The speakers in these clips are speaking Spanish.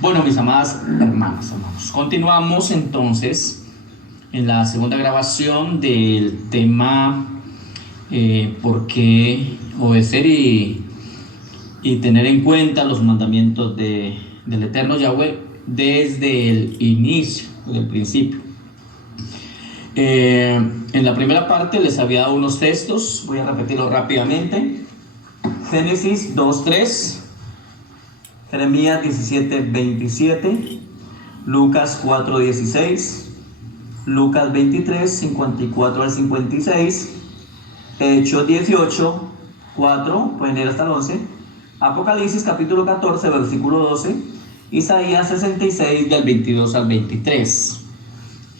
Bueno, mis amadas hermanas, hermanos, continuamos entonces en la segunda grabación del tema por qué obedecer y tener en cuenta los mandamientos del eterno Yahweh desde el inicio, desde el principio. En la primera parte les había dado unos textos, voy a repetirlo rápidamente. Génesis 2:3, Jeremías 17:27, Lucas 4:16, Lucas 23:54 al 56, Hechos 18:4, pueden leer hasta el 11, Apocalipsis capítulo 14, versículo 12, Isaías 66 del 22 al 23.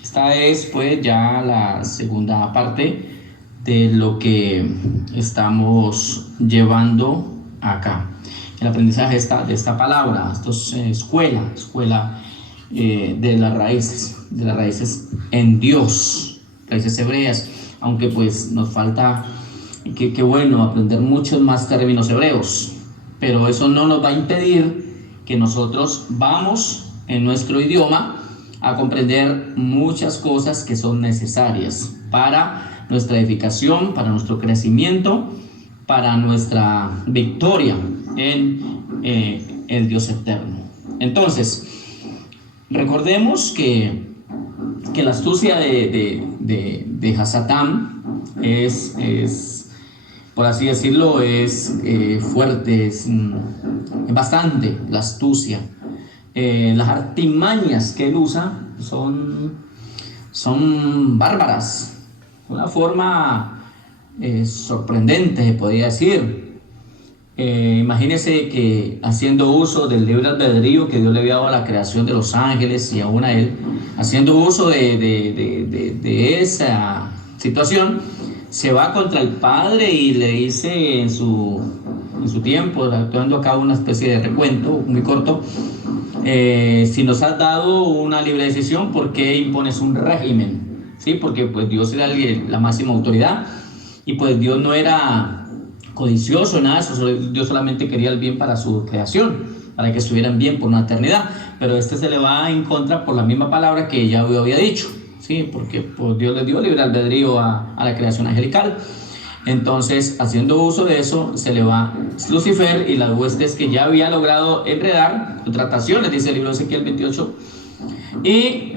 Esta es pues ya la segunda parte de lo que estamos llevando acá. El aprendizaje de esta palabra, esto es escuela de las raíces en Dios, raíces hebreas, aunque pues nos falta, que bueno, aprender muchos más términos hebreos, pero eso no nos va a impedir que nosotros vamos en nuestro idioma a comprender muchas cosas que son necesarias para nuestra edificación, para nuestro crecimiento, para nuestra victoria en el Dios eterno. Entonces, recordemos que la astucia de Hasatán es, por así decirlo, es fuerte, es bastante la astucia. Las artimañas que él usa son bárbaras, una forma sorprendente, podría decir. Imagínese que haciendo uso del libre albedrío que Dios le había dado a la creación de los ángeles y aún a él, haciendo uso de esa situación, se va contra el Padre y le dice en su tiempo, actuando acá una especie de recuento muy corto, si nos has dado una libre decisión, ¿por qué impones un régimen? ¿Sí? Porque pues Dios era la máxima autoridad y pues Dios no era codicioso, nada, Dios solamente quería el bien para su creación, para que estuvieran bien por una eternidad, pero se le va en contra por la misma palabra que ya había dicho, ¿sí? Porque pues, Dios le dio libre albedrío a la creación angelical. Entonces, haciendo uso de eso, se le va Lucifer y las huestes que ya había logrado enredar, contrataciones, dice el libro de Ezequiel 28, y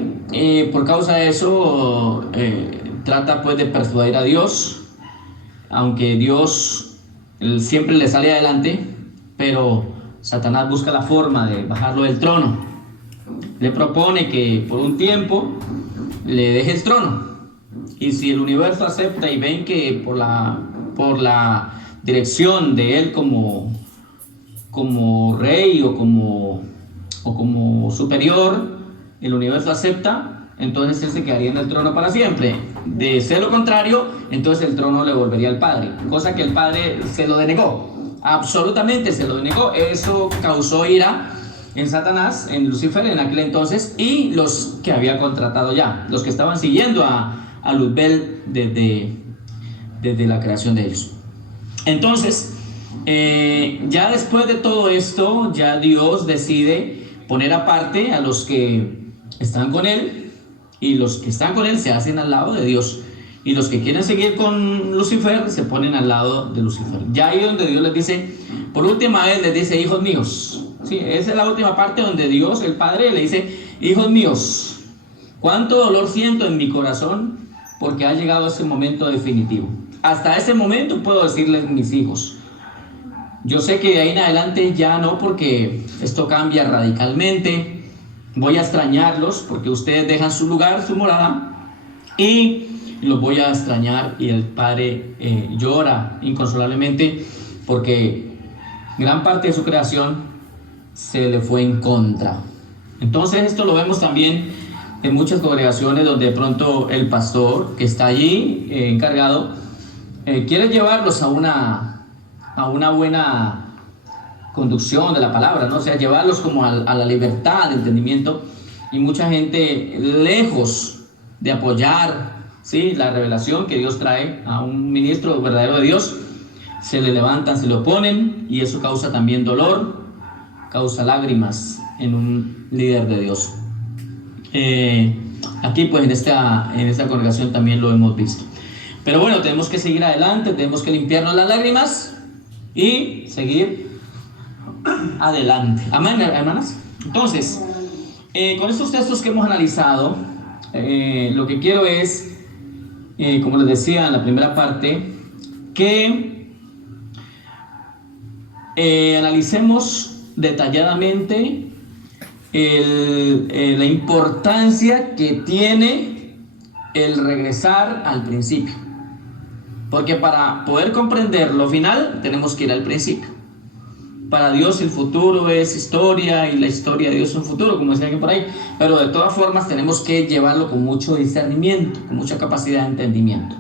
por causa de eso trata pues de persuadir a Dios, aunque Dios siempre le sale adelante, pero Satanás busca la forma de bajarlo del trono. Le propone que por un tiempo le deje el trono, y si el universo acepta y ven que por la dirección de él como rey o como superior, el universo acepta, entonces él se quedaría en el trono para siempre. De ser lo contrario, entonces el trono le volvería al Padre, cosa que el Padre se lo denegó, absolutamente se lo denegó. Eso causó ira en Satanás, en Lucifer en aquel entonces, y los que había contratado ya, los que estaban siguiendo a Luzbel desde la creación de ellos. Entonces, ya después de todo esto, ya Dios decide poner aparte a los que están con él, y los que están con él se hacen al lado de Dios, y los que quieren seguir con Lucifer se ponen al lado de Lucifer. Ya ahí donde Dios les dice, por última vez les dice, hijos míos. Sí, esa es la última parte donde Dios, el Padre, le dice, hijos míos, cuánto dolor siento en mi corazón porque ha llegado ese momento definitivo. Hasta ese momento puedo decirles mis hijos. Yo sé que de ahí en adelante ya no, porque esto cambia radicalmente. Voy a extrañarlos porque ustedes dejan su lugar, su morada, y los voy a extrañar. Y el Padre llora inconsolablemente porque gran parte de su creación se le fue en contra. Entonces esto lo vemos también en muchas congregaciones donde de pronto el pastor que está allí encargado quiere llevarlos a una buena conducción de la palabra, ¿no? O sea, llevarlos como a la libertad de entendimiento, y mucha gente, lejos de apoyar, ¿sí?, la revelación que Dios trae a un ministro verdadero de Dios, se le levantan, se le oponen, y eso causa también dolor, causa lágrimas en un líder de Dios. Aquí pues en esta congregación también lo hemos visto. Pero bueno, tenemos que seguir adelante, tenemos que limpiarnos las lágrimas y seguir adelante. Amén, hermanas. Entonces, con estos textos que hemos analizado, lo que quiero es, como les decía en la primera parte, que analicemos detalladamente la importancia que tiene el regresar al principio, porque para poder comprender lo final tenemos que ir al principio. Para Dios el futuro es historia y la historia de Dios es un futuro, como decía alguien por ahí, pero de todas formas tenemos que llevarlo con mucho discernimiento, con mucha capacidad de entendimiento.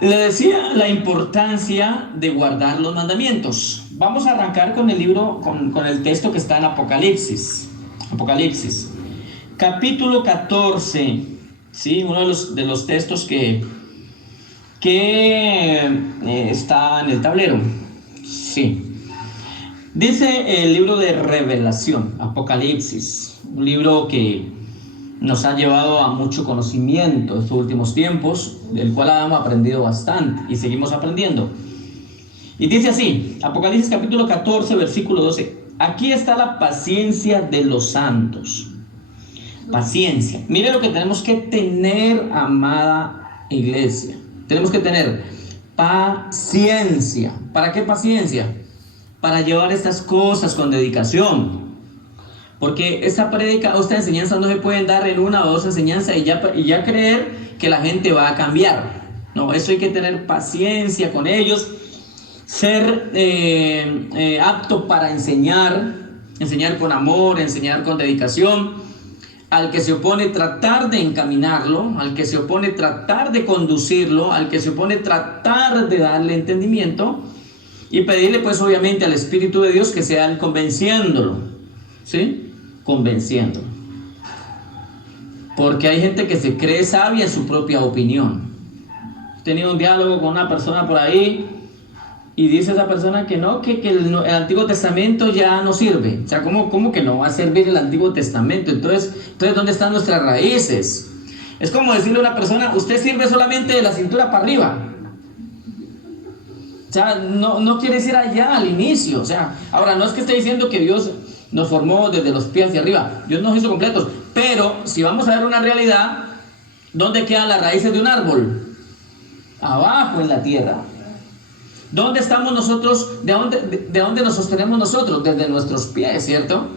Le decía la importancia de guardar los mandamientos. Vamos a arrancar con el libro, con el texto que está en Apocalipsis. Apocalipsis, capítulo 14, ¿sí? Uno de los textos que está en el tablero. Sí. Dice el libro de Revelación, Apocalipsis, un libro que nos ha llevado a mucho conocimiento en estos últimos tiempos, del cual hemos aprendido bastante y seguimos aprendiendo. Y dice así, Apocalipsis capítulo 14, versículo 12, aquí está la paciencia de los santos. Paciencia. Mire lo que tenemos que tener, amada iglesia. Tenemos que tener paciencia. ¿Para qué paciencia? Para llevar estas cosas con dedicación. Porque esta prédica o esta enseñanza no se pueden dar en una o dos enseñanzas y ya creer que la gente va a cambiar. No, eso hay que tener paciencia con ellos, ser apto para enseñar con amor, enseñar con dedicación. Al que se opone, tratar de encaminarlo, al que se opone, tratar de conducirlo, al que se opone, tratar de darle entendimiento y pedirle pues obviamente al Espíritu de Dios que sea el convenciéndolo, ¿sí? Convenciendo, porque hay gente que se cree sabia en su propia opinión. He tenido un diálogo con una persona por ahí y dice esa persona que no, que el Antiguo Testamento ya no sirve. O sea, ¿cómo que no va a servir el Antiguo Testamento? Entonces ¿dónde están nuestras raíces? Es como decirle a una persona, usted sirve solamente de la cintura para arriba. O sea, no quiere decir allá al inicio. O sea, ahora no es que esté diciendo que Dios nos formó desde los pies hacia arriba. Dios nos hizo completos. Pero si vamos a ver una realidad, ¿dónde quedan las raíces de un árbol? Abajo en la tierra. ¿Dónde estamos nosotros? ¿De dónde nos sostenemos nosotros? Desde nuestros pies, ¿cierto?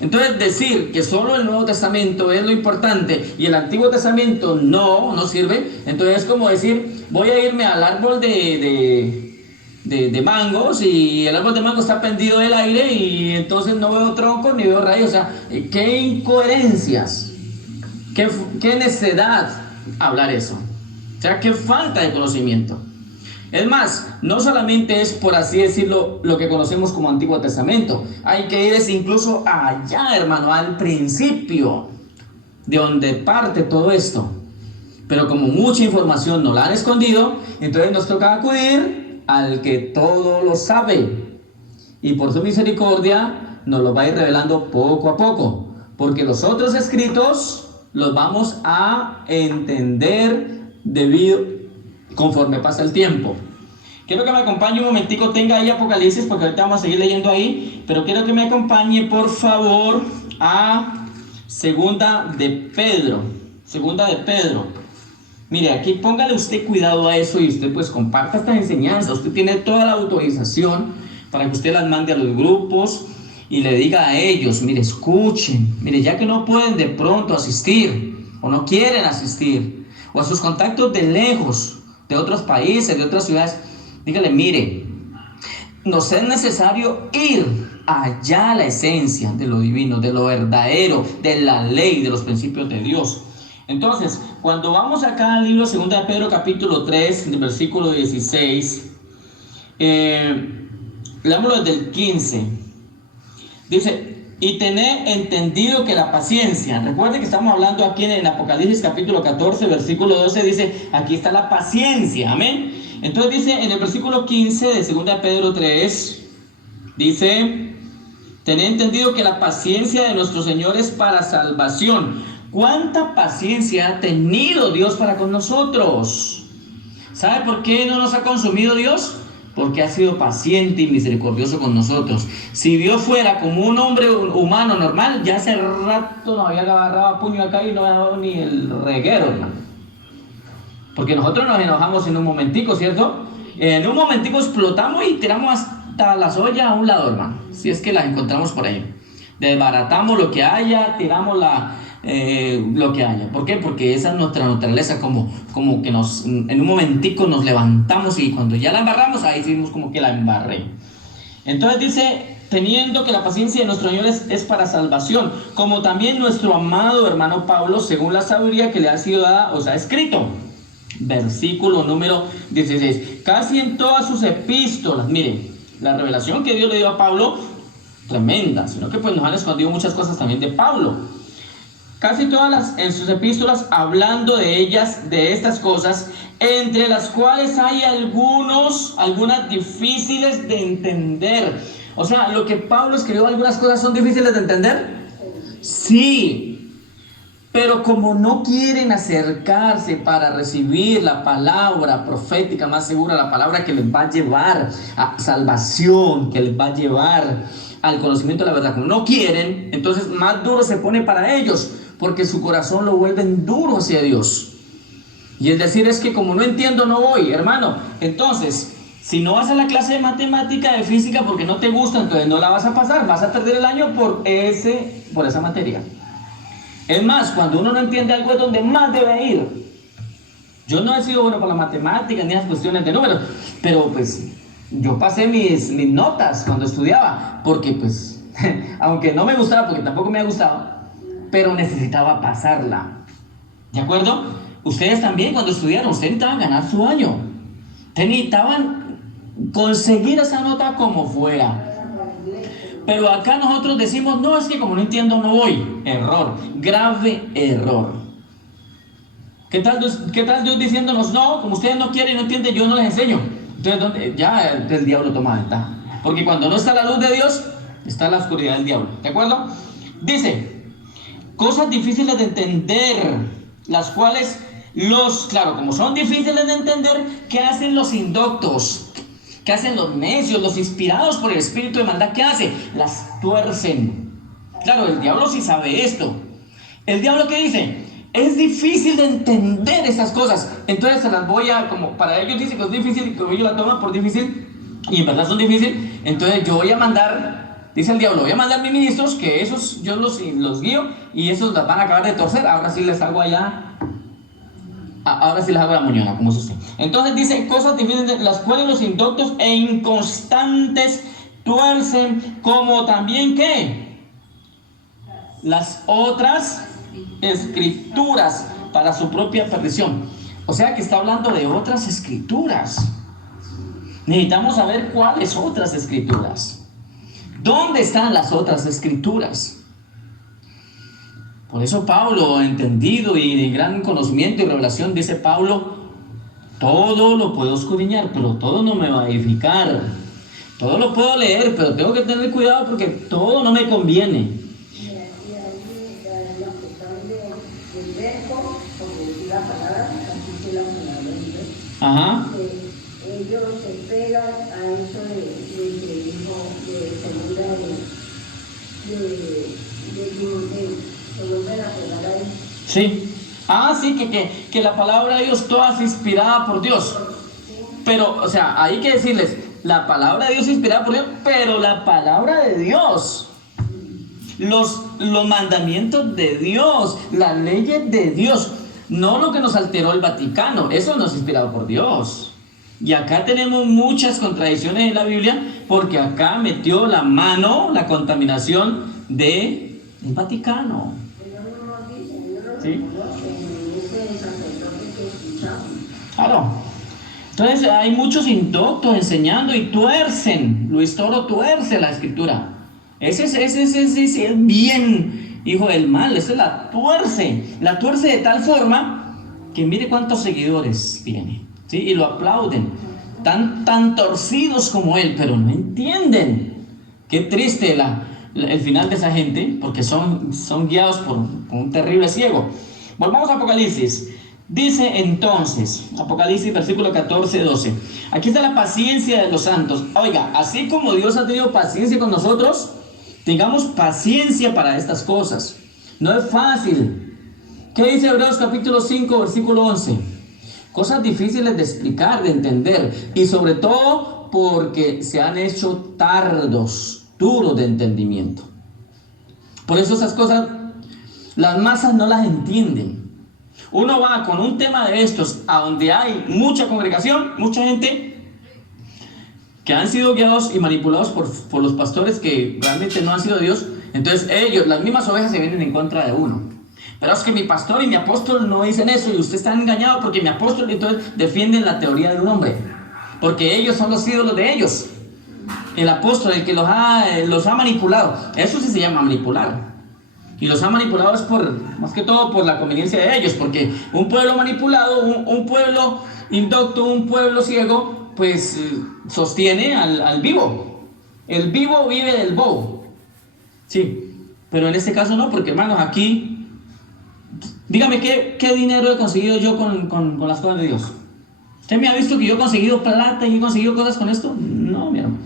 Entonces decir que solo el Nuevo Testamento es lo importante y el Antiguo Testamento no sirve, entonces es como decir, voy a irme al árbol de mangos y el árbol de mango está pendido del aire y entonces no veo troncos ni veo raíces. O sea, qué incoherencias, qué necedad hablar eso. O sea, qué falta de conocimiento. Es más, no solamente es, por así decirlo, lo que conocemos como Antiguo Testamento. Hay que ir incluso allá, hermano, al principio, de donde parte todo esto. Pero como mucha información nos la han escondido, entonces nos toca acudir al que todo lo sabe. Y por su misericordia nos lo va a ir revelando poco a poco. Porque los otros escritos los vamos a entender conforme pasa el tiempo. Quiero que me acompañe un momentico, tenga ahí Apocalipsis, porque ahorita vamos a seguir leyendo ahí, pero quiero que me acompañe por favor a Segunda de Pedro. Mire, aquí póngale usted cuidado a eso y usted pues comparta esta enseñanza. Usted tiene toda la autorización para que usted las mande a los grupos y le diga a ellos, mire, escuchen, mire, ya que no pueden de pronto asistir o no quieren asistir, o a sus contactos de lejos, de otros países, de otras ciudades, dígale, mire, nos es necesario ir allá a la esencia de lo divino, de lo verdadero, de la ley, de los principios de Dios. Entonces, cuando vamos acá al libro 2 de Pedro capítulo 3, del versículo 16, leámoslo desde el 15, dice, y tened entendido que la paciencia, recuerde que estamos hablando aquí en Apocalipsis capítulo 14, versículo 12, dice, aquí está la paciencia, amén. Entonces dice en el versículo 15 de 2 de Pedro 3, dice, Tened entendido que la paciencia de nuestro Señor es para salvación. ¿Cuánta paciencia ha tenido Dios para con nosotros? ¿Sabe por qué no nos ha consumido Dios? Porque ha sido paciente y misericordioso con nosotros. Si Dios fuera como un hombre humano normal, ya hace rato nos había agarrado a puño acá y no había dado ni el reguero, hermano. Porque nosotros nos enojamos en un momentico, ¿cierto? En un momentico explotamos y tiramos hasta las ollas a un lado, hermano. Si es que las encontramos por ahí. Desbaratamos lo que haya, tiramos lo que haya. ¿Por qué? Porque esa es nuestra naturaleza, como que en un momentico nos levantamos y cuando ya la embarramos, ahí decimos como que la embarré. Entonces dice, teniendo que la paciencia de nuestro Señor es para salvación, como también nuestro amado hermano Pablo, según la sabiduría que le ha sido dada, os ha escrito. Versículo número 16. Casi en todas sus epístolas, mire, la revelación que Dios le dio a Pablo, tremenda, sino que pues nos han escondido muchas cosas también de Pablo. Casi todas en sus epístolas, hablando de ellas, de estas cosas, entre las cuales hay algunas difíciles de entender. O sea, lo que Pablo escribió, algunas cosas son difíciles de entender. Sí. Pero como no quieren acercarse para recibir la palabra profética más segura, la palabra que les va a llevar a salvación, que les va a llevar al conocimiento de la verdad, como no quieren, entonces más duro se pone para ellos, porque su corazón lo vuelven duro hacia Dios. Y es decir, es que como no entiendo, no voy, hermano. Entonces, si no vas a la clase de matemática, de física, porque no te gusta, entonces no la vas a pasar, vas a perder el año por esa materia. Es más, cuando uno no entiende algo es donde más debe ir. Yo no he sido bueno para la matemática ni las cuestiones de números, pero pues yo pasé mis notas cuando estudiaba, porque pues, aunque no me gustaba, porque tampoco me ha gustado, pero necesitaba pasarla. ¿De acuerdo? Ustedes también cuando estudiaron, ustedes necesitaban ganar su año. Ustedes necesitaban conseguir esa nota como fuera. Pero acá nosotros decimos, no, es que como no entiendo no voy. Error, grave error. ¿Qué tal Dios diciéndonos, no, como ustedes no quieren y no entienden, yo no les enseño? Entonces ya el diablo toma ventaja. Porque cuando no está la luz de Dios, está la oscuridad del diablo. ¿De acuerdo? Dice, cosas difíciles de entender, las cuales claro, como son difíciles de entender, ¿qué hacen los indoctos? ¿Qué hacen los necios, los inspirados por el espíritu de maldad? ¿Qué hace? Las tuercen. Claro, el diablo sí sabe esto. ¿El diablo qué dice? Es difícil de entender esas cosas. Entonces se las voy a, como para ellos dice que es difícil y como ellos la toman por difícil, y en verdad son difíciles, entonces yo voy a mandar, dice el diablo, voy a mandar mis ministros, que esos yo los guío, y esos las van a acabar de torcer. Ahora sí les hago allá. Ahora sí les hago la muñona, como se dice. Entonces dice, cosas difíciles, las cuales los indoctos e inconstantes tuercen, como también, ¿qué? Las otras escrituras para su propia perdición. O sea que está hablando de otras escrituras. Necesitamos saber cuáles otras escrituras. ¿Dónde están las otras escrituras? Por eso Pablo, entendido y de gran conocimiento y revelación, dice Pablo, todo lo puedo escudriñar, pero todo no me va a edificar. Todo lo puedo leer, pero tengo que tener cuidado porque todo no me conviene. Y ahí la cuestión del verbo, porque decir la palabra, así que la palabra del verbo. Ajá. Ellos se pegan a eso de dijo, de segunda se vuelven a pegar a eso. Sí. Sí, que la palabra de Dios toda es inspirada por Dios. Pero, o sea, hay que decirles, la palabra de Dios es inspirada por Dios, pero la palabra de Dios, los mandamientos de Dios, las leyes de Dios, no lo que nos alteró el Vaticano, eso no es inspirado por Dios. Y acá tenemos muchas contradicciones en la Biblia, porque acá metió la mano la contaminación del Vaticano. ¿Sí? Claro. Entonces hay muchos indoctos enseñando y tuercen. Luis Toro tuerce la escritura. Ese es bien hijo del mal. Ese la tuerce. La tuerce de tal forma que mire cuántos seguidores tiene. ¿Sí? Y lo aplauden. Tan torcidos como él, pero no entienden. Qué triste el final de esa gente, porque son guiados por un terrible ciego. Volvamos a Apocalipsis. Dice entonces, Apocalipsis versículo 14, 12. Aquí está la paciencia de los santos. Oiga, así como Dios ha tenido paciencia con nosotros, tengamos paciencia para estas cosas. No es fácil. ¿Qué dice Hebreos capítulo 5, versículo 11? Cosas difíciles de explicar, de entender, y sobre todo porque se han hecho tardos, duros de entendimiento. Por eso esas cosas las masas no las entienden. Uno va con un tema de estos a donde hay mucha congregación, mucha gente que han sido guiados y manipulados por los pastores que realmente no han sido Dios. Entonces ellos, las mismas ovejas, se vienen en contra de uno. Pero es que mi pastor y mi apóstol no dicen eso, y usted está engañado porque mi apóstol, y entonces defienden la teoría de un hombre, porque ellos son los ídolos de ellos. El apóstol, el que los ha manipulado, eso sí se llama manipular. Y los ha manipulado es más que todo por la conveniencia de ellos, porque un pueblo manipulado, un pueblo indocto, un pueblo ciego, pues sostiene al vivo. El vivo vive del bobo. Sí, pero en este caso no, porque hermanos, aquí, dígame qué dinero he conseguido yo con las cosas de Dios. ¿Usted me ha visto que yo he conseguido plata y he conseguido cosas con esto? No, mi hermano.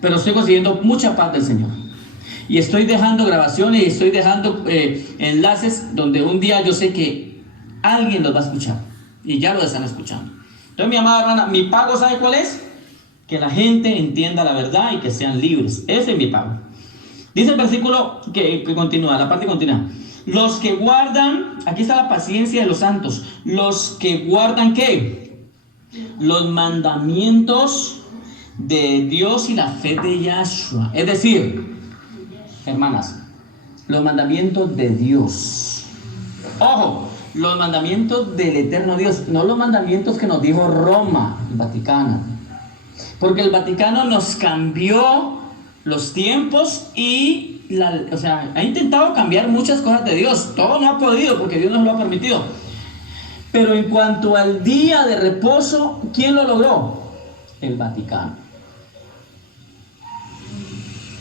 Pero estoy consiguiendo mucha paz del Señor. Y estoy dejando grabaciones y estoy dejando enlaces donde un día yo sé que alguien los va a escuchar. Y ya lo están escuchando. Entonces, mi amada hermana, mi pago, ¿sabe cuál es? Que la gente entienda la verdad y que sean libres. Ese es mi pago. Dice el versículo que continúa, la parte continúa. Los que guardan, aquí está la paciencia de los santos. Los que guardan, ¿qué? Los mandamientos de Dios y la fe de Yahshua. Es decir, hermanas, los mandamientos de Dios. Ojo, los mandamientos del eterno Dios, no los mandamientos que nos dijo Roma, el Vaticano. Porque el Vaticano nos cambió los tiempos y ha intentado cambiar muchas cosas de Dios. Todo no ha podido porque Dios nos lo ha permitido. Pero en cuanto al día de reposo, ¿quién lo logró? El Vaticano.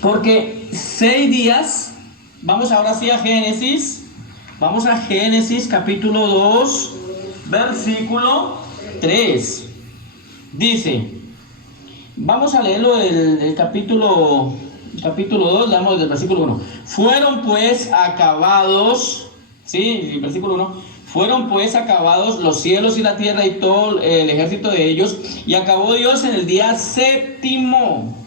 Porque 6 días, vamos ahora sí a Génesis, vamos a Génesis capítulo 2, versículo 3. Dice, vamos a leerlo del capítulo 2, leamos del versículo 1. Fueron pues acabados, ¿sí? El versículo 1. Fueron pues acabados los cielos y la tierra y todo el ejército de ellos, y acabó Dios en el día séptimo.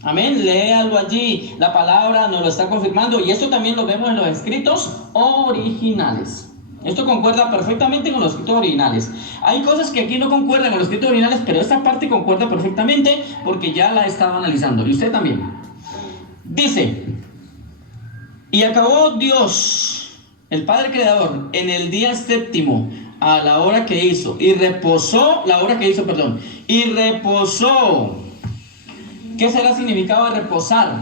Amén, léalo allí, la palabra nos lo está confirmando, y esto también lo vemos en los escritos originales. Esto concuerda perfectamente con los escritos originales. Hay cosas que aquí no concuerdan con los escritos originales, pero esta parte concuerda perfectamente porque ya la he estado analizando, y usted también. Dice, y acabó Dios, el Padre Creador, en el día séptimo, a la hora que hizo, y reposó, y reposó. ¿Qué será significado de reposar?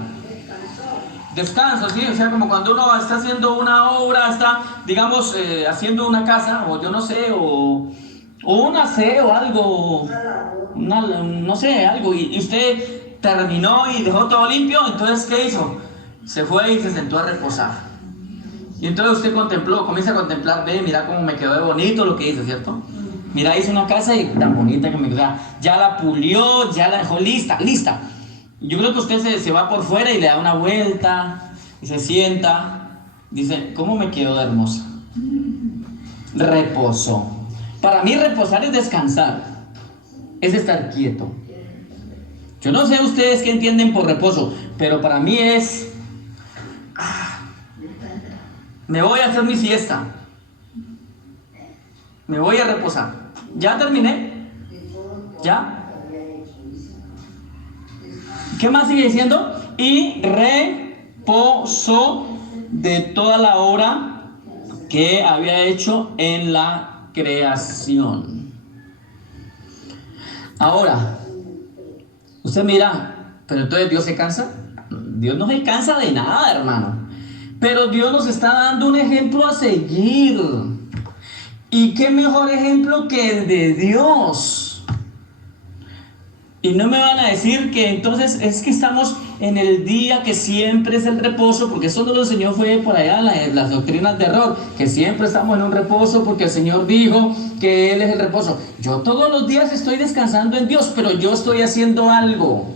Descanso, ¿sí? O sea, como cuando uno está haciendo una obra, está, digamos, haciendo una casa, o yo no sé, o un aseo, algo, no sé, algo, y usted terminó y dejó todo limpio. Entonces, ¿qué hizo? Se fue y se sentó a reposar. Y entonces usted comienza a contemplar, ve, mira cómo me quedó de bonito lo que hice, ¿cierto? Mira, hice una casa y tan bonita que me quedó, ya la pulió, ya la dejó lista. Yo creo que usted se va por fuera y le da una vuelta y se sienta. Dice, ¿cómo me quedó de hermosa? Reposó. Para mí reposar es descansar, es estar quieto. Yo no sé ustedes qué entienden por reposo, pero para mí es, me voy a hacer mi siesta, me voy a reposar. ¿Ya terminé? ¿Ya? ¿Qué más sigue diciendo? Y reposó de toda la obra que había hecho en la creación. Ahora, usted mira, pero entonces Dios se cansa. Dios no se cansa de nada, hermano. Pero Dios nos está dando un ejemplo a seguir. ¿Y qué mejor ejemplo que el de Dios? Y no me van a decir que entonces es que estamos en el día que siempre es el reposo, porque eso no lo enseñó fue por allá las doctrinas de error, que siempre estamos en un reposo porque el Señor dijo que Él es el reposo. Yo todos los días estoy descansando en Dios, pero yo estoy haciendo algo.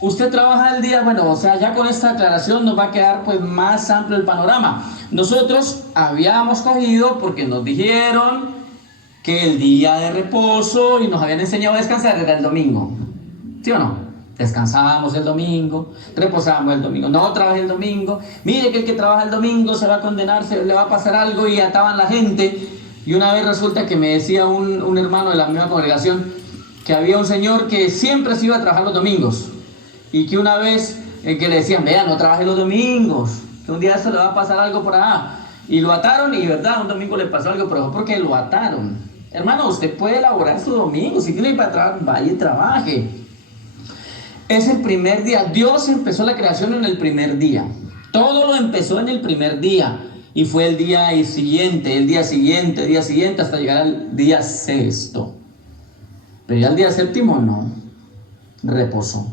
Usted trabaja el día, bueno, o sea, ya con esta aclaración nos va a quedar pues más amplio el panorama. Nosotros habíamos cogido porque nos dijeron que el día de reposo y nos habían enseñado a descansar era el domingo, ¿sí o no? Descansábamos el domingo, reposábamos el domingo, no trabajé el domingo, mire que el que trabaja el domingo se va a condenar, se le va a pasar algo, y ataban la gente. Y una vez resulta que me decía un hermano de la misma congregación que había un señor que siempre se iba a trabajar los domingos, y que una vez que le decían, vea, no trabaje los domingos, que un día se le va a pasar algo por allá, y lo ataron, y verdad, un domingo le pasó algo, pero fue porque lo ataron. Hermano, usted puede elaborar su domingo, si tiene para trabajar, vaya y trabaje. Es el primer día. Dios empezó la creación en el primer día. Todo lo empezó en el primer día. Y fue el día siguiente, el día siguiente, hasta llegar al día sexto. Pero ya el día séptimo no, reposó.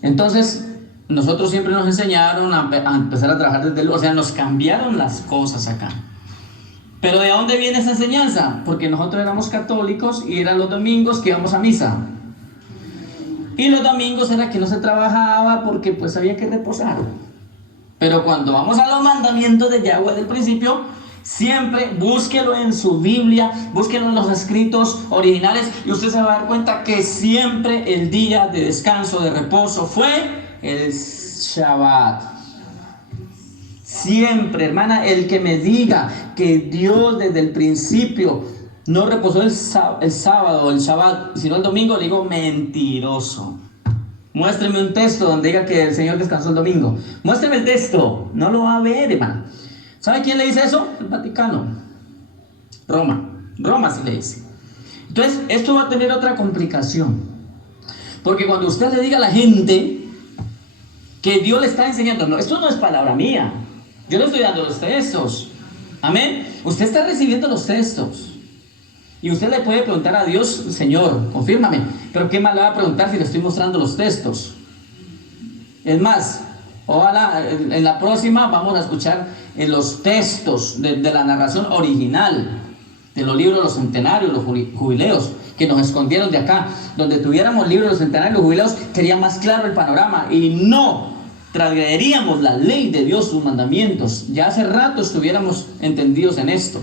Entonces, nosotros siempre nos enseñaron a empezar a trabajar desde o sea, nos cambiaron las cosas acá. Pero ¿de dónde viene esa enseñanza? Porque nosotros éramos católicos y eran los domingos que íbamos a misa. Y los domingos era que no se trabajaba porque pues había que reposar. Pero cuando vamos a los mandamientos de Yahweh del principio, siempre búsquelo en su Biblia, búsquelo en los escritos originales, y usted se va a dar cuenta que siempre el día de descanso, de reposo, fue el Shabbat. Siempre, hermana, el que me diga que Dios desde el principio no reposó el sábado, el Shabbat, sino el domingo, le digo mentiroso. Muéstreme un texto donde diga que el Señor descansó el domingo. Muéstreme el texto. No lo va a ver, hermano. ¿Sabe quién le dice eso? El Vaticano. Roma se le dice. Entonces, esto va a tener otra complicación. Porque cuando usted le diga a la gente que Dios le está enseñando, no, esto no es palabra mía. Yo le estoy dando los textos. Amén. Usted está recibiendo los textos. Y usted le puede preguntar a Dios, Señor, confírmame. Pero ¿qué más le va a preguntar si le estoy mostrando los textos? Es más, ojalá en la próxima vamos a escuchar los textos de la narración original de los libros de los centenarios, los jubileos, que nos escondieron de acá. Donde tuviéramos libros de los centenarios, los jubileos, sería más claro el panorama. Y no transgrediríamos la ley de Dios, sus mandamientos. Ya hace rato estuviéramos entendidos en esto.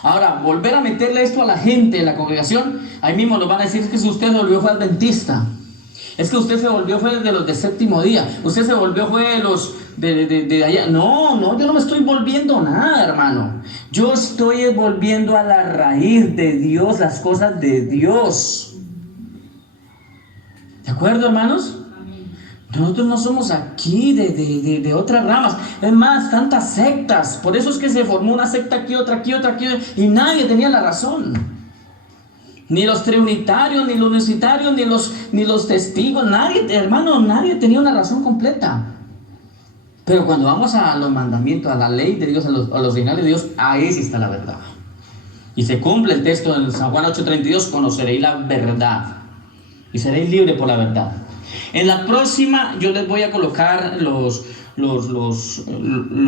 Ahora, volver a meterle esto a la gente de la congregación, ahí mismo nos van a decir, es que si usted se volvió fue adventista, es que usted se volvió fue de los de séptimo día, usted se volvió fue de los de allá. No, yo no me estoy volviendo nada, hermano. Yo estoy volviendo a la raíz de Dios, las cosas de Dios. ¿De acuerdo, hermanos? Nosotros no somos aquí de otras ramas. Es más, tantas sectas. Por eso es que se formó una secta aquí, otra, y nadie tenía la razón. Ni los trinitarios, ni los necesitarios, ni los testigos. Nadie, hermano, nadie tenía una razón completa. Pero cuando vamos a los mandamientos, a la ley de Dios, a los señales de Dios, ahí sí está la verdad. Y se cumple el texto en San Juan 8:32, conoceréis la verdad y seréis libres por la verdad. En la próxima yo les voy a colocar los libros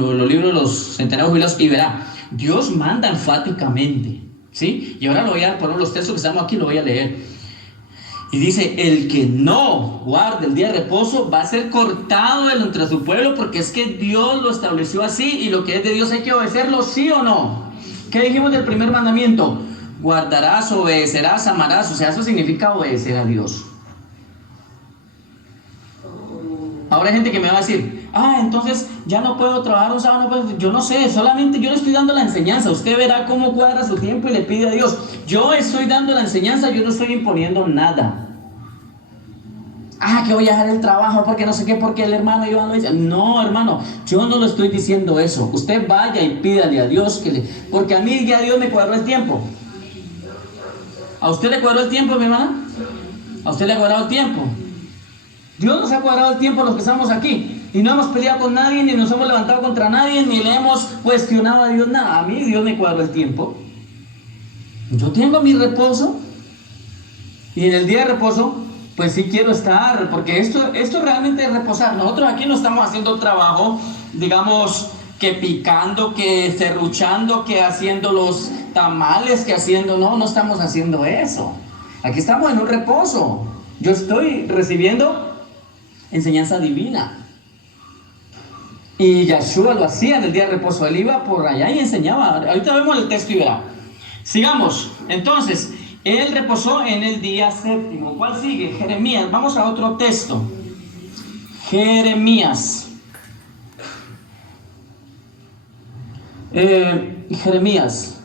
de los centenarios jubilados, y verá, Dios manda enfáticamente, ¿sí? Y ahora lo voy a poner los textos que estamos aquí, lo voy a leer. Y dice, el que no guarde el día de reposo va a ser cortado de entre su pueblo, porque es que Dios lo estableció así, y lo que es de Dios hay que obedecerlo, ¿sí o no? ¿Qué dijimos del primer mandamiento? Guardarás, obedecerás, amarás. O sea, eso significa obedecer a Dios. Ahora hay gente que me va a decir, entonces ya no puedo trabajar un sábado, no puedo. Yo no sé, solamente yo le estoy dando la enseñanza. Usted verá cómo cuadra su tiempo y le pide a Dios. Yo estoy dando la enseñanza, yo no estoy imponiendo nada. Que voy a dejar el trabajo porque no sé qué, porque el hermano Iván lo dice. No, hermano, yo no lo estoy diciendo eso. Usted vaya y pídale a Dios porque a mí ya Dios me cuadró el tiempo. ¿A usted le cuadró el tiempo, mi hermana? ¿A usted le ha cuadrado el tiempo? Dios nos ha cuadrado el tiempo a los que estamos aquí. Y no hemos peleado con nadie, ni nos hemos levantado contra nadie, ni le hemos cuestionado a Dios nada. A mí Dios me cuadró el tiempo. Yo tengo mi reposo. Y en el día de reposo, pues sí quiero estar, porque esto realmente es reposar. Nosotros aquí no estamos haciendo trabajo, digamos, que picando, que serruchando, que haciendo los tamales, que haciendo, no estamos haciendo eso. Aquí estamos en un reposo. Yo estoy recibiendo enseñanza divina. Y Yeshua lo hacía en el día de reposo. Él iba por allá y enseñaba. Ahorita vemos el texto y verá. Sigamos. Entonces, él reposó en el día séptimo. ¿Cuál sigue? Jeremías. Vamos a otro texto. Jeremías. Jeremías.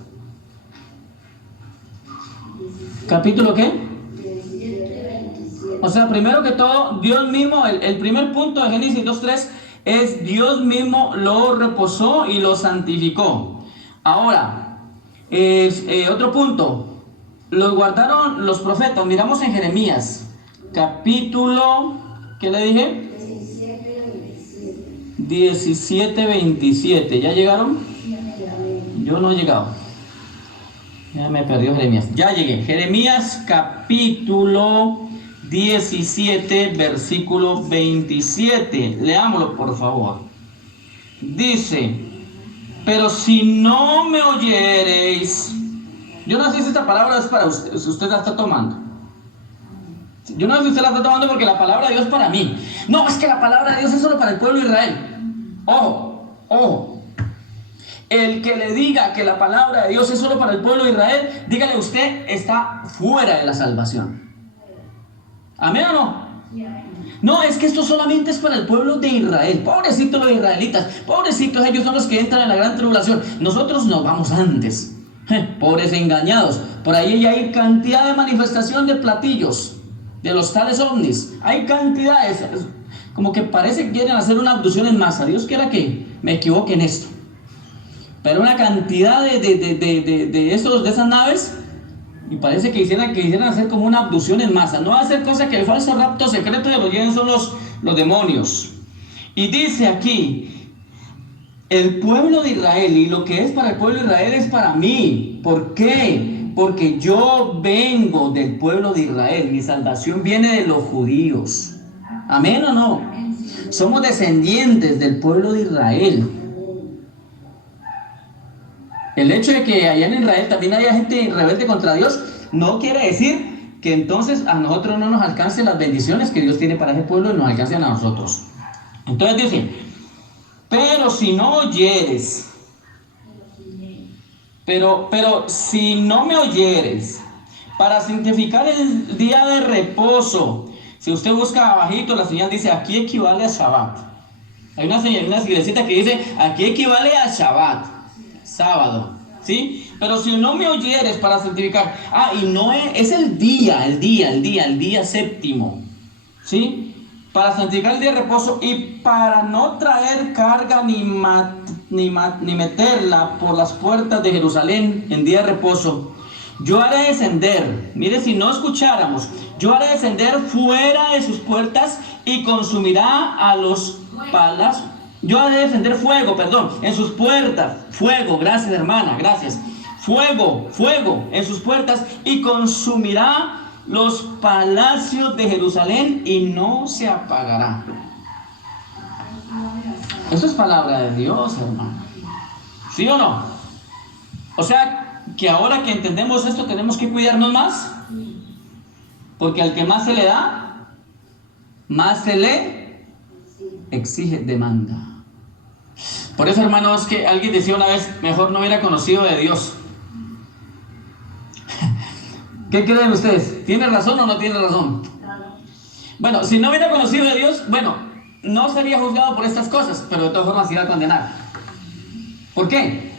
¿Capítulo qué? O sea, primero que todo, Dios mismo, el primer punto de Génesis 2:3 es Dios mismo lo reposó y lo santificó. Ahora, otro punto, los guardaron los profetas. Miramos en Jeremías, capítulo, ¿qué le dije? 17:27. ¿Ya llegaron? Yo no he llegado. Ya me perdió Jeremías. Ya llegué. Jeremías, capítulo 17, versículo 27. Leámoslo, por favor. Dice: pero si no me oyereis. Yo no sé si esta palabra es para usted, si usted la está tomando. Yo no sé si usted la está tomando porque la palabra de Dios es para mí. No, es que la palabra de Dios es solo para el pueblo de Israel. Ojo, ojo. El que le diga que la palabra de Dios es solo para el pueblo de Israel, dígale, usted está fuera de la salvación. ¿Amén o no? No, es que esto solamente es para el pueblo de Israel. Pobrecitos los israelitas, pobrecitos, ellos son los que entran en la gran tribulación. Nosotros nos vamos antes. Pobres engañados. Por ahí ya hay cantidad de manifestación de platillos, de los tales ovnis. Hay cantidades, como que parece que quieren hacer una abducción en masa. Dios quiera que me equivoque en esto. Pero una cantidad de esas naves, y parece que quisieran hacer como una abducción en masa. No va a ser cosa que el falso rapto secreto de los lleven son los demonios. Y dice aquí, el pueblo de Israel, y lo que es para el pueblo de Israel es para mí. ¿Por qué? Porque yo vengo del pueblo de Israel. Mi salvación viene de los judíos. ¿Amén o no? Somos descendientes del pueblo de Israel. El hecho de que allá en Israel también haya gente rebelde contra Dios no quiere decir que entonces a nosotros no nos alcancen las bendiciones que Dios tiene para ese pueblo y nos alcancen a nosotros. Entonces dice, pero si no oyeres, pero si no me oyeres, para santificar el día de reposo, si usted busca abajito, la señal dice, aquí equivale a Shabbat. Hay una iglesita que dice, aquí equivale a Shabbat. Sábado, ¿sí? Pero si no me oyeres para santificar, y no es el día séptimo, ¿sí? Para santificar el día de reposo y para no traer carga ni meterla por las puertas de Jerusalén en día de reposo, yo haré descender, mire, si no escucháramos, yo haré descender fuera de sus puertas y consumirá a los palacios. Yo haré descender fuego, en sus puertas. Fuego, gracias hermana, gracias. Fuego en sus puertas y consumirá los palacios de Jerusalén y no se apagará. Eso es palabra de Dios, hermano. ¿Sí o no? O sea, que ahora que entendemos esto tenemos que cuidarnos más. Porque al que más se le da, más se le exige, demanda. Por eso, hermanos, que alguien decía una vez, mejor no hubiera conocido de Dios. ¿Qué creen ustedes? ¿Tiene razón o no tiene razón? Bueno, si no hubiera conocido de Dios, no sería juzgado por estas cosas, pero de todas formas se iba a condenar. ¿Por qué?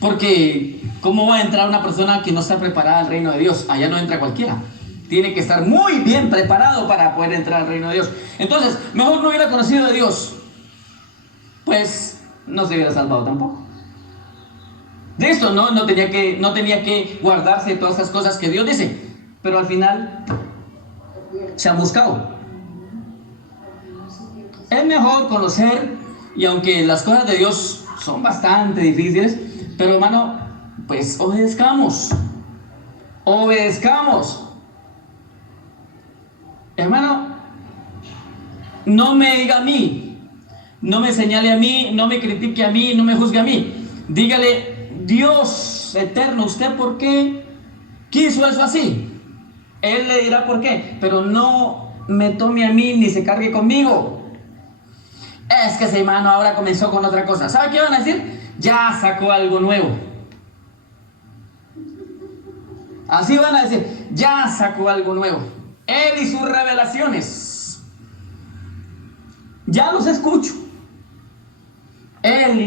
Porque ¿cómo va a entrar una persona que no está preparada al reino de Dios? Allá no entra cualquiera. Tiene que estar muy bien preparado para poder entrar al reino de Dios. Entonces, mejor no hubiera conocido de Dios. Pues no se hubiera salvado tampoco. De esto no tenía que guardarse todas esas cosas que Dios dice. Pero al final se han buscado. Es mejor conocer, y aunque las cosas de Dios son bastante difíciles, pero hermano, pues obedezcamos. Hermano, no me diga a mí, no me señale a mí, no me critique a mí, no me juzgue a mí. Dígale, Dios eterno, ¿usted por qué quiso eso así? Él le dirá por qué, pero no me tome a mí ni se cargue conmigo. Es que ese hermano ahora comenzó con otra cosa. ¿Sabe qué van a decir? Ya sacó algo nuevo. Así van a decir, ya sacó algo nuevo. Él y sus revelaciones. Ya los escucho. Él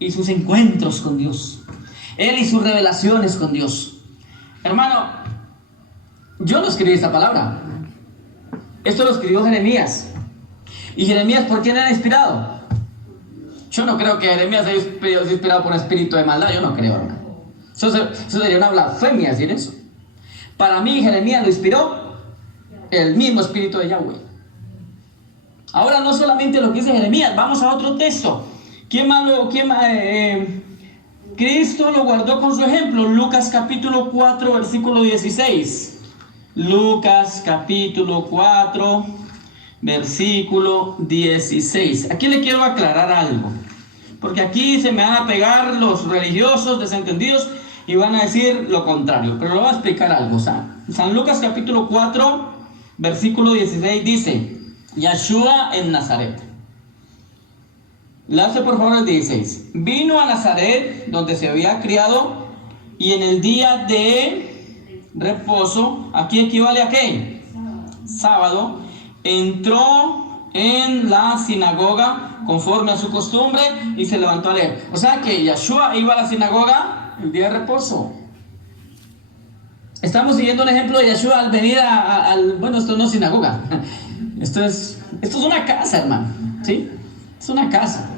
y sus encuentros con Dios. Él y sus revelaciones con Dios. Hermano, yo no escribí esta palabra. Esto lo escribió Jeremías. ¿Y Jeremías por quién era inspirado? Yo no creo que Jeremías haya sido inspirado por un espíritu de maldad. Yo no creo, hermano. Eso sería una blasfemia decir eso. Para mí Jeremías lo inspiró el mismo espíritu de Yahweh. Ahora no solamente lo que dice Jeremías, vamos a otro texto. Cristo lo guardó con su ejemplo. Lucas capítulo 4, versículo 16. Lucas capítulo 4, versículo 16. Aquí le quiero aclarar algo, porque aquí se me van a pegar los religiosos desentendidos y van a decir lo contrario, pero le voy a explicar algo. San Lucas capítulo 4, versículo 16 dice, Yeshua en Nazaret. Lance por favor el 16. Vino a Nazaret, donde se había criado, y en el día de reposo, aquí equivale a ¿qué? Sábado. Entró en la sinagoga conforme a su costumbre y se levantó a leer. O sea que Yeshua iba a la sinagoga el día de reposo. Estamos siguiendo un ejemplo de Yeshua al venir bueno, esto no es sinagoga. Esto es una casa, hermano. ¿Sí? Es una casa.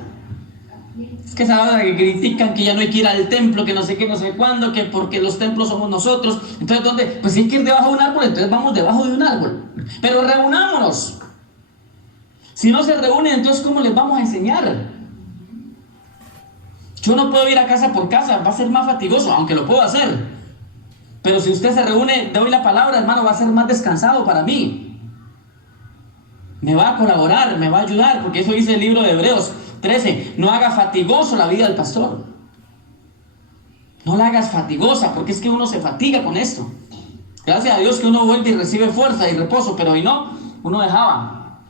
Es que esa hora que critican que ya no hay que ir al templo, que no sé qué, no sé cuándo, que porque los templos somos nosotros. Entonces, ¿dónde? Pues si hay que ir debajo de un árbol, entonces vamos debajo de un árbol. Pero reunámonos. Si no se reúnen, entonces ¿cómo les vamos a enseñar? Yo no puedo ir a casa por casa, va a ser más fatigoso, aunque lo puedo hacer. Pero si usted se reúne, doy la palabra, hermano, va a ser más descansado para mí. Me va a colaborar, me va a ayudar, porque eso dice el libro de Hebreos 13. No haga fatigoso la vida del pastor. No la hagas fatigosa, porque es que uno se fatiga con esto. Gracias a Dios que uno vuelve y recibe fuerza y reposo, pero hoy no, uno dejaba.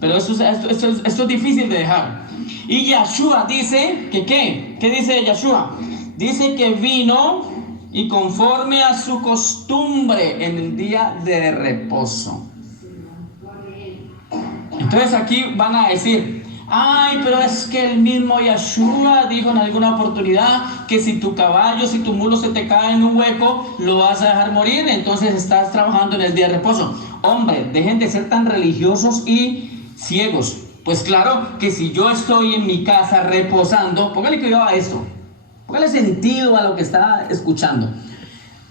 Pero esto es difícil de dejar. Y Yeshua dice que ¿qué? ¿Qué dice Yeshua? Dice que vino y conforme a su costumbre en el día de reposo. Entonces aquí van a decir, ay, pero es que el mismo Yeshua dijo en alguna oportunidad que si tu caballo, si tu mulo se te cae en un hueco, lo vas a dejar morir, entonces estás trabajando en el día de reposo. Hombre, dejen de ser tan religiosos y ciegos. Pues claro que si yo estoy en mi casa reposando, póngale cuidado a esto, póngale sentido a lo que está escuchando.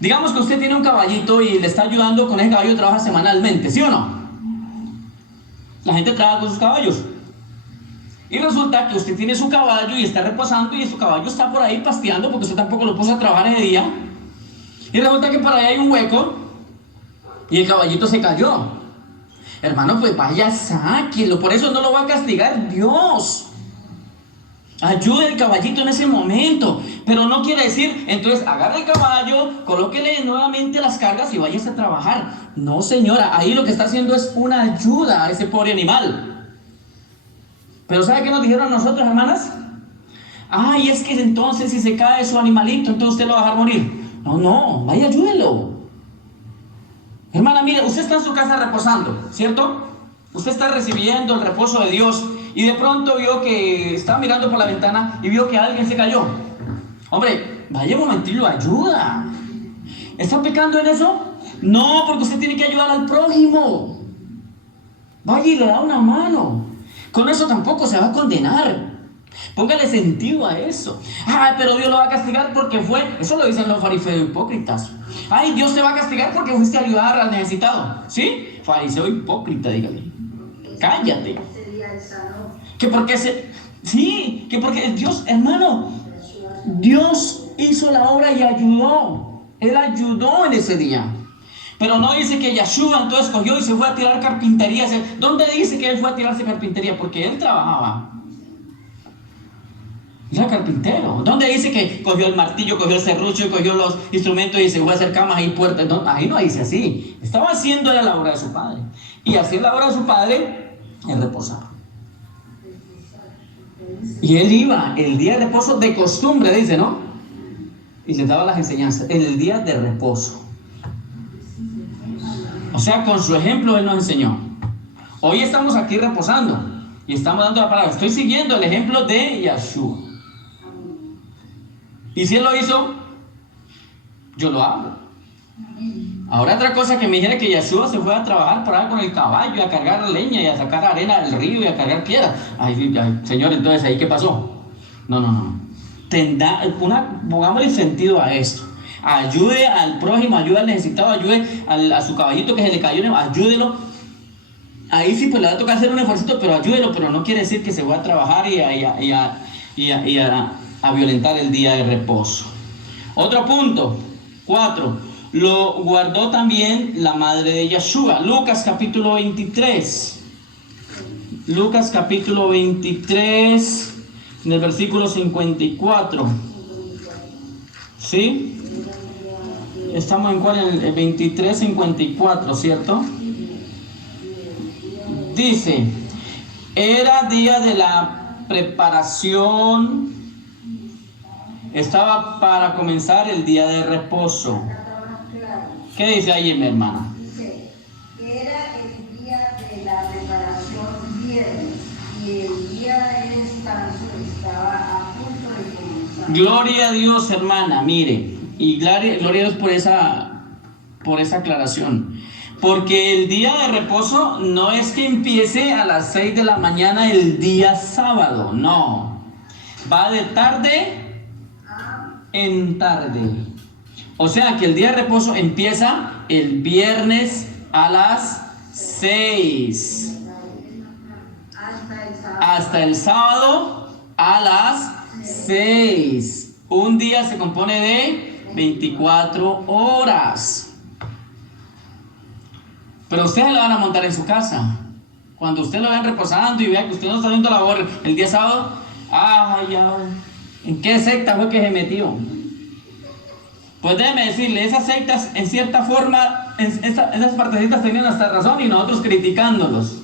Digamos que usted tiene un caballito y le está ayudando con ese caballo, trabaja semanalmente, ¿sí o no? La gente trabaja con sus caballos. Y resulta que usted tiene su caballo y está reposando y su caballo está por ahí pasteando porque usted tampoco lo puso a trabajar ese día. Y resulta que por ahí hay un hueco y el caballito se cayó. Hermano, pues vaya, sáquelo. Por eso no lo va a castigar Dios. Ayude al caballito en ese momento. Pero no quiere decir, entonces agarre el caballo, colóquele nuevamente las cargas y váyase a trabajar. No, señora, ahí lo que está haciendo es una ayuda a ese pobre animal. Pero ¿sabe qué nos dijeron a nosotros, hermanas? Ay, es que entonces si se cae su animalito, entonces usted lo va a dejar morir. No, vaya, ayúdelo. Hermana, mire, usted está en su casa reposando, ¿cierto? Usted está recibiendo el reposo de Dios y de pronto vio que estaba mirando por la ventana y vio que alguien se cayó. Hombre, vaya un momentito, ayuda. ¿Está pecando en eso? No, porque usted tiene que ayudar al prójimo. Vaya y le da una mano. Con eso tampoco se va a condenar. Póngale sentido a eso. Ay, pero Dios lo va a castigar porque fue. Eso lo dicen los fariseos hipócritas. Ay, Dios te va a castigar porque fuiste a ayudar al necesitado. ¿Sí? Fariseo hipócrita, dígale. Cállate. Que porque sí, que porque Dios, hermano, Dios hizo la obra y ayudó. Él ayudó en ese día. Pero no dice que Yeshua entonces cogió y se fue a tirar carpintería. ¿Dónde dice que él fue a tirarse carpintería? Porque él trabajaba. Era carpintero. ¿Dónde dice que cogió el martillo, cogió el serrucho, cogió los instrumentos y se fue a hacer camas y puertas? No, ahí no dice así. Estaba haciendo la labor de su padre. Y hacer la labor de su padre es reposar. Y él iba el día de reposo de costumbre, dice, ¿no? Y les daba las enseñanzas. En el día de reposo. O sea, con su ejemplo él nos enseñó. Hoy estamos aquí reposando y estamos dando la palabra. Estoy siguiendo el ejemplo de Yeshua. Y si él lo hizo, yo lo hago. Ahora otra cosa que me dijera que Yeshua se fue a trabajar por ahí con el caballo, a cargar leña y a sacar arena del río y a cargar piedras. Ay, Señor, entonces ahí ¿qué pasó? No. Pongámosle sentido a esto. Ayude al prójimo, ayude al necesitado, ayude a su caballito que se le cayó, ayúdelo. Ahí sí pues le va a tocar hacer un esfuerzo, pero ayúdelo, pero no quiere decir que se va a trabajar y a violentar el día de reposo. Otro punto, 4. Lo guardó también la madre de Yeshua. Lucas capítulo 23. Lucas capítulo 23, en el versículo 54. ¿Sí? Estamos en cuál, en el 23, 54, ¿cierto? Dice, era día de la preparación, estaba para comenzar el día de reposo. ¿Qué dice ahí, mi hermana? Dice, era el día de la preparación viernes y el día de descanso estaba a punto de comenzar. Gloria a Dios, hermana, mire, y gloria a Dios por esa aclaración. Porque el día de reposo no es que empiece a las 6 de la mañana el día sábado, no. Va de tarde en tarde. O sea que el día de reposo empieza el viernes a las 6. Hasta el sábado a las 6. Un día se compone de 24 horas. Pero ustedes lo van a montar en su casa. Cuando ustedes lo vean reposando y vean que usted no está haciendo labor el día sábado, ¿en qué secta fue que se metió? Pues déjeme decirle, esas sectas en cierta forma, esas partecitas tenían hasta razón y nosotros criticándolos.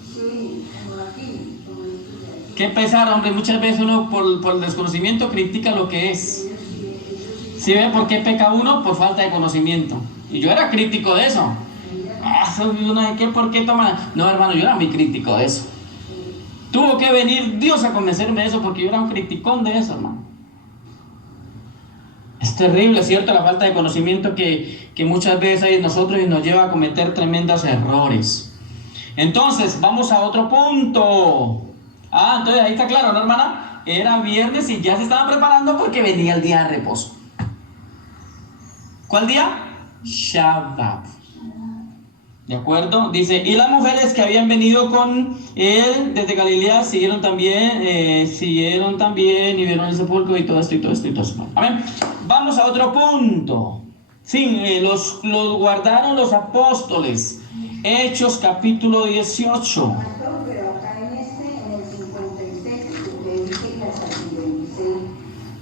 Qué pesar, hombre, muchas veces uno por el desconocimiento critica lo que es. ¿Sí ve por qué peca uno? Por falta de conocimiento. Y yo era crítico de eso. ¿Por qué toma? No, hermano, yo era muy crítico de eso. Tuvo que venir Dios a convencerme de eso porque yo era un criticón de eso, hermano. Es terrible, ¿cierto? La falta de conocimiento que muchas veces hay en nosotros y nos lleva a cometer tremendos errores. Entonces, vamos a otro punto. Entonces ahí está claro, ¿no, hermana? Era viernes y ya se estaban preparando porque venía el día de reposo. ¿Cuál día? Shabbat. ¿De acuerdo? Dice, y las mujeres que habían venido con él desde Galilea siguieron también y vieron el sepulcro y todo esto. Amén. Vamos a otro punto. Sí, los guardaron los apóstoles. Hechos capítulo 18. Pero acá en el 56, le dije que hasta el 56.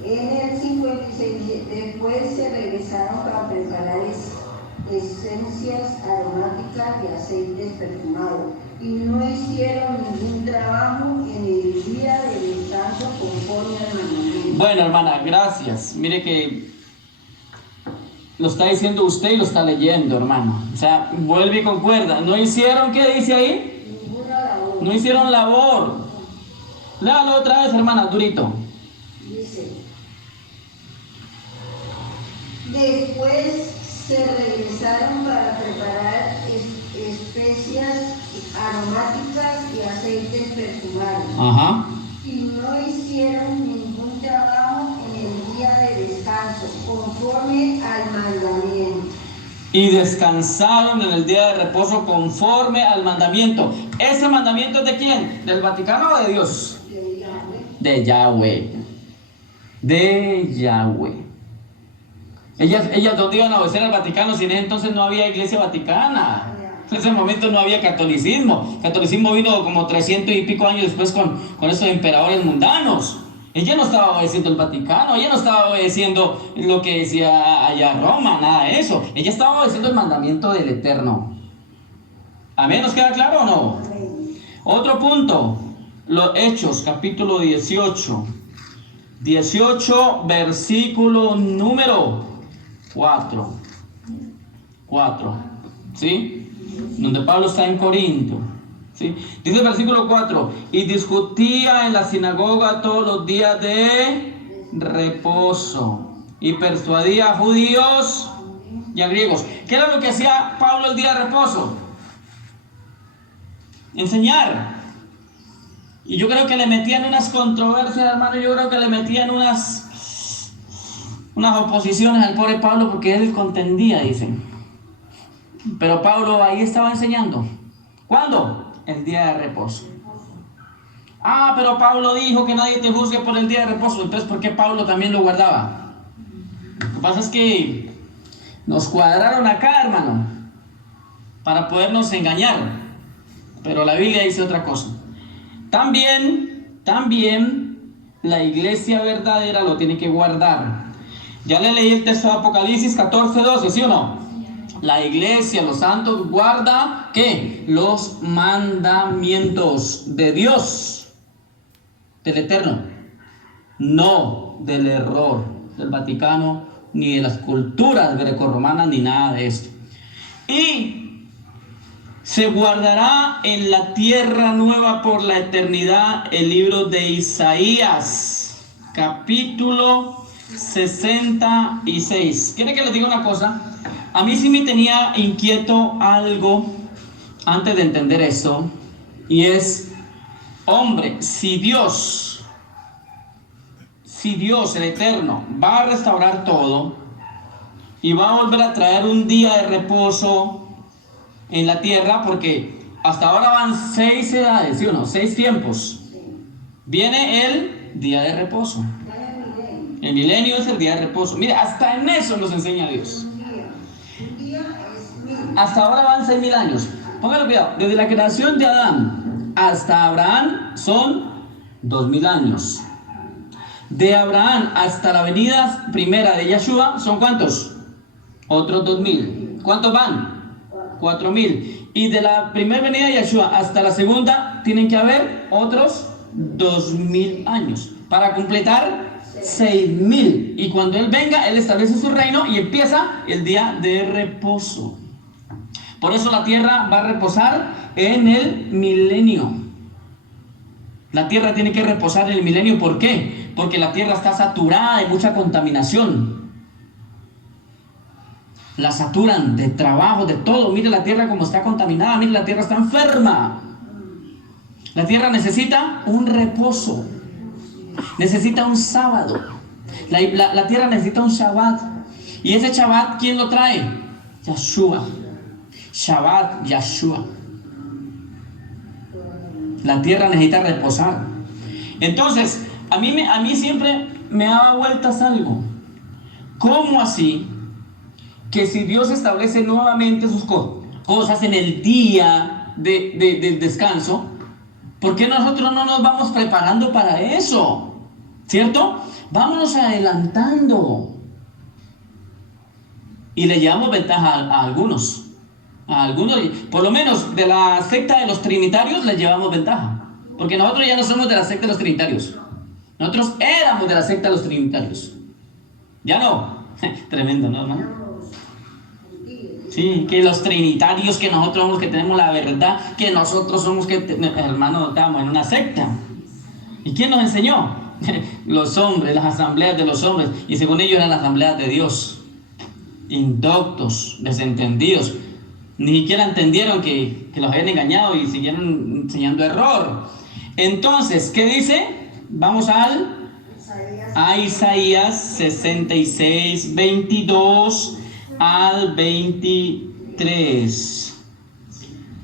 En el 56, después se regresaron para preparar esencias aromáticas y aceites perfumados, y no hicieron ningún trabajo en el día de descanso conforme al mandamiento. Bueno, hermana, gracias. Mire que lo está diciendo usted y lo está leyendo, hermano. O sea, vuelve y concuerda. ¿No hicieron qué dice ahí? Ninguna labor. No hicieron labor. Léalo otra vez, hermana, durito. Dice, después se regresaron para preparar especias aromáticas y aceites perfumados. Ajá. Y no hicieron ningún trabajo en el día de descanso, conforme al mandamiento. Y descansaron en el día de reposo conforme al mandamiento. ¿Ese mandamiento es de quién? ¿Del Vaticano o de Dios? De Yahweh. De Yahweh. Ellas ¿dónde iban a obedecer al Vaticano? Si en ese entonces no había iglesia vaticana. En ese momento no había catolicismo. El catolicismo vino como 300 y pico años después con esos emperadores mundanos. Ella no estaba obedeciendo el Vaticano, ella no estaba obedeciendo lo que decía allá Roma, nada de eso. Ella estaba obedeciendo el mandamiento del Eterno. ¿Amén? ¿Nos queda claro o no? Otro punto, los Hechos, capítulo 18. 18, versículo número 4. 4. ¿Sí? Donde Pablo está en Corinto. ¿Sí? Dice el versículo 4: y discutía en la sinagoga todos los días de reposo y persuadía a judíos y a griegos. ¿Qué era lo que hacía Pablo el día de reposo? Enseñar. Y yo creo que le metían unas controversias, hermano. Yo creo que le metían unas oposiciones al pobre Pablo, porque él contendía, dicen. Pero Pablo ahí estaba enseñando. ¿Cuándo? El día de reposo. Ah, pero Pablo dijo que nadie te juzgue por el día de reposo. Entonces, ¿por qué Pablo también lo guardaba? Lo que pasa es que nos cuadraron acá, hermano, para podernos engañar. Pero la Biblia dice otra cosa. También la iglesia verdadera lo tiene que guardar. Ya le leí el texto de Apocalipsis 14:12, ¿sí o no? La iglesia, los santos, guarda, ¿qué? Los mandamientos de Dios, del Eterno, no del error del Vaticano, ni de las culturas grecorromanas, ni nada de esto. Y se guardará en la tierra nueva por la eternidad el libro de Isaías, capítulo 66. ¿Quiere que les diga una cosa? A mí sí me tenía inquieto algo antes de entender esto, y es, hombre, si Dios el Eterno va a restaurar todo y va a volver a traer un día de reposo en la tierra, porque hasta ahora van 6 edades, ¿sí o no? 6 tiempos. Viene el día de reposo. El milenio es el día de reposo. Mire, hasta en eso nos enseña Dios. Hasta ahora van 6.000 años. Póngale cuidado, desde la creación de Adán hasta Abraham son 2.000 años. De Abraham hasta la venida primera de Yeshua son ¿cuántos? Otros 2.000. ¿Cuántos van? 4.000. Y de la primera venida de Yeshua hasta la segunda tienen que haber otros 2.000 años para completar 6.000. Y cuando Él venga, Él establece su reino y empieza el día de reposo. Por eso la tierra va a reposar en el milenio. La tierra tiene que reposar en el milenio. ¿Por qué? Porque la tierra está saturada de mucha contaminación. La saturan de trabajo, de todo. Mire la tierra como está contaminada. Mire, la tierra está enferma. La tierra necesita un reposo. Necesita un sábado. La tierra necesita un Shabbat. ¿Y ese Shabbat quién lo trae? Yeshua. Shabbat, Yeshua. La tierra necesita reposar. Entonces, a mí siempre me daba vueltas algo. ¿Cómo así? Que si Dios establece nuevamente sus cosas en el día de descanso, ¿por qué nosotros no nos vamos preparando para eso? ¿Cierto? Vámonos adelantando. Y le llevamos ventaja a algunos. A algunos, por lo menos de la secta de los trinitarios, les llevamos ventaja. Porque nosotros ya no somos de la secta de los trinitarios. Nosotros éramos de la secta de los trinitarios. Ya no. Tremendo, ¿no, hermano? Sí, que los trinitarios, que nosotros somos los que tenemos la verdad, que nosotros somos que, hermano, estamos en una secta. ¿Y quién nos enseñó? Los hombres, las asambleas de los hombres. Y según ellos eran las asambleas de Dios. Indoctos, desentendidos. Ni siquiera entendieron que los habían engañado y siguieron enseñando error. Entonces, ¿qué dice? Vamos a Isaías 66, 22 al 23.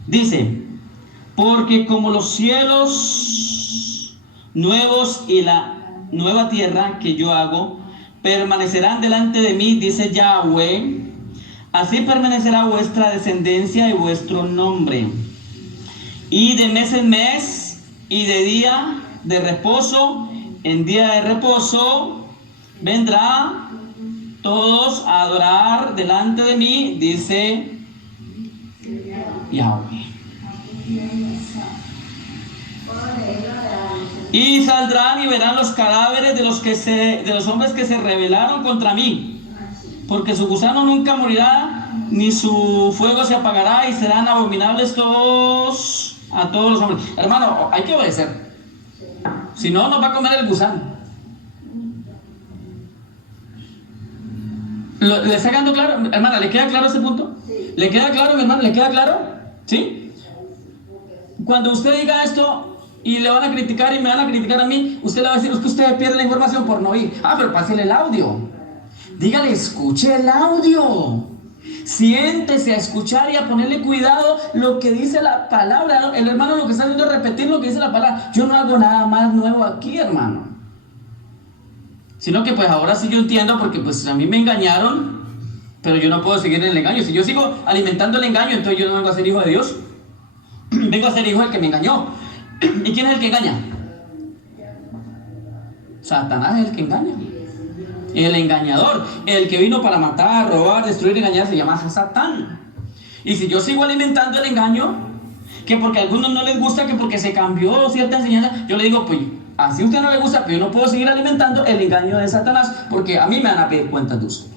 Dice: porque como los cielos nuevos y la nueva tierra que yo hago permanecerán delante de mí, dice Yahweh. Así permanecerá vuestra descendencia y vuestro nombre. Y de mes en mes, y de día de reposo, en día de reposo, vendrá todos a adorar delante de mí, dice Yahweh. Y saldrán y verán los cadáveres de los hombres que se rebelaron contra mí, porque su gusano nunca morirá, ni su fuego se apagará, y serán abominables a todos los hombres. Hermano, hay que obedecer, si no nos va a comer el gusano. ¿Le está quedando claro? Hermana, ¿le queda claro ese punto? Sí. ¿Le queda claro, mi hermano? ¿Le queda claro? ¿Sí? Cuando usted diga esto y le van a criticar y me van a criticar a mí, usted le va a decir, es que usted pierde la información por no oír. Pero pásele el audio. Dígale, escuche el audio. Siéntese a escuchar y a ponerle cuidado lo que dice la palabra. El hermano lo que está haciendo es repetir lo que dice la palabra. Yo no hago nada más nuevo aquí, hermano. Sino que pues ahora sí yo entiendo, porque pues a mí me engañaron, pero yo no puedo seguir en el engaño. Si yo sigo alimentando el engaño, entonces yo no vengo a ser hijo de Dios. Vengo a ser hijo del que me engañó. ¿Y quién es el que engaña? Satanás es el que engaña. El engañador, el que vino para matar, robar, destruir y engañar, se llama Satán. Y si yo sigo alimentando el engaño, que porque a algunos no les gusta, que porque se cambió cierta enseñanza, yo le digo, pues así a usted no le gusta, pero yo no puedo seguir alimentando el engaño de Satanás, porque a mí me van a pedir cuentas de usted.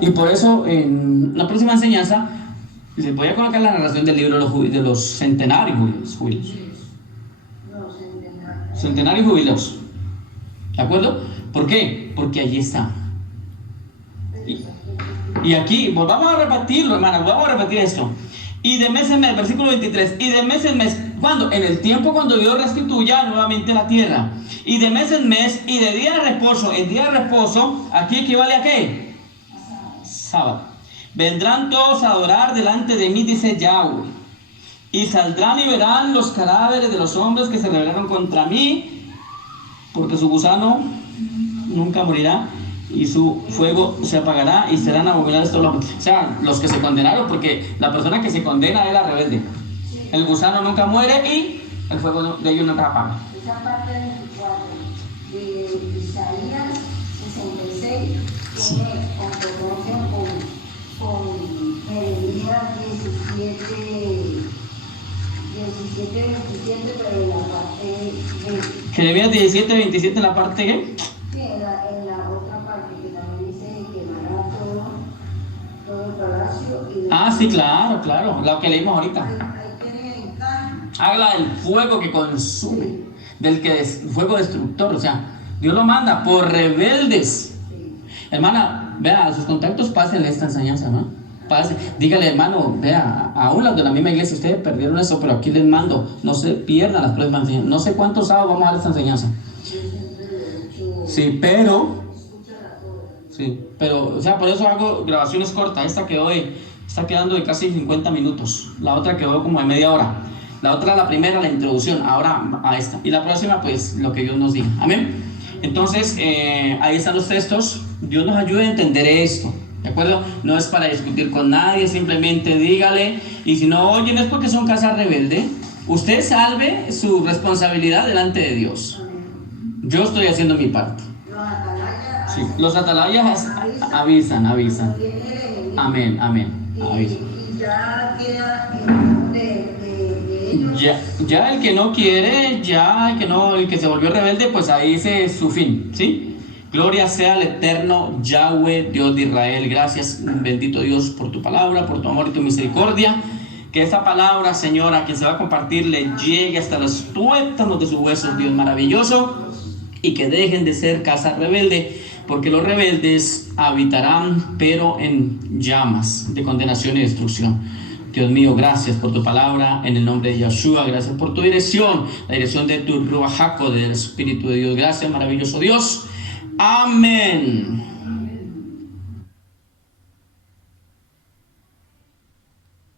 Y por eso en la próxima enseñanza les voy a colocar la narración del libro de los centenarios jubileos. Centenarios jubileos. ¿De acuerdo? ¿Por qué? Porque allí está. Y aquí, volvamos a repetirlo, hermanos, vamos a repetir esto. Y de mes en mes, versículo 23, y de mes en mes, ¿cuándo? En el tiempo cuando Dios restituya nuevamente la tierra. Y de mes en mes, y de día de reposo, en día de reposo, aquí equivale a ¿qué? Sábado. Vendrán todos a adorar delante de mí, dice Yahweh. Y saldrán y verán los cadáveres de los hombres que se rebelaron contra mí, porque su gusano nunca morirá, y su fuego se apagará, y serán abominables todos los hombres. O sea, los que se condenaron, porque la persona que se condena es la rebelde. El gusano nunca muere y el fuego de ellos nunca apaga. Esa parte 24 de Isaías 66 tiene concordancia con Jeremías 17, 27, pero en la parte de... Jeremías 17, 27 en la parte ¿qué? Sí, en la otra parte que también dice que quemará todo el palacio. Y sí, claro, lo que leímos ahorita. Ahí tiene el encanto. Habla del fuego que consume, del fuego destructor, o sea, Dios lo manda por rebeldes. Sí. Hermana, vea, a sus contactos pásenle esta enseñanza, ¿no? Dígale, hermano, vea, aún los de la misma iglesia, ustedes perdieron eso, pero aquí les mando, no se pierdan las próximas enseñanzas. No sé cuántos sábados vamos a dar esta enseñanza. Sí, pero, o sea, por eso hago grabaciones cortas. Esta está quedando de casi 50 minutos, la otra quedó como de media hora. La otra, la primera, la introducción, ahora a esta. Y la próxima, pues, lo que Dios nos diga. Amén. Entonces, ahí están los textos. Dios nos ayude a entender esto. ¿De acuerdo? No es para discutir con nadie, simplemente dígale. Y si no oyen es porque son casa rebelde. Usted salve su responsabilidad delante de Dios. Yo estoy haciendo mi parte. Sí, los atalayas avisan. Amén. Avisan. Y ya queda Ya el que no quiere, el que se volvió rebelde, pues ahí dice su fin, ¿sí? Gloria sea al eterno Yahweh, Dios de Israel. Gracias, bendito Dios, por tu palabra, por tu amor y tu misericordia. Que esta palabra, Señor, a quien se va a compartir, le llegue hasta los tuétanos de sus huesos, Dios maravilloso. Y que dejen de ser casa rebelde, porque los rebeldes habitarán, pero en llamas de condenación y destrucción. Dios mío, gracias por tu palabra, en el nombre de Yeshua. Gracias por tu dirección, la dirección de tu Ruach HaKodesh, del Espíritu de Dios. Gracias, maravilloso Dios. Amén.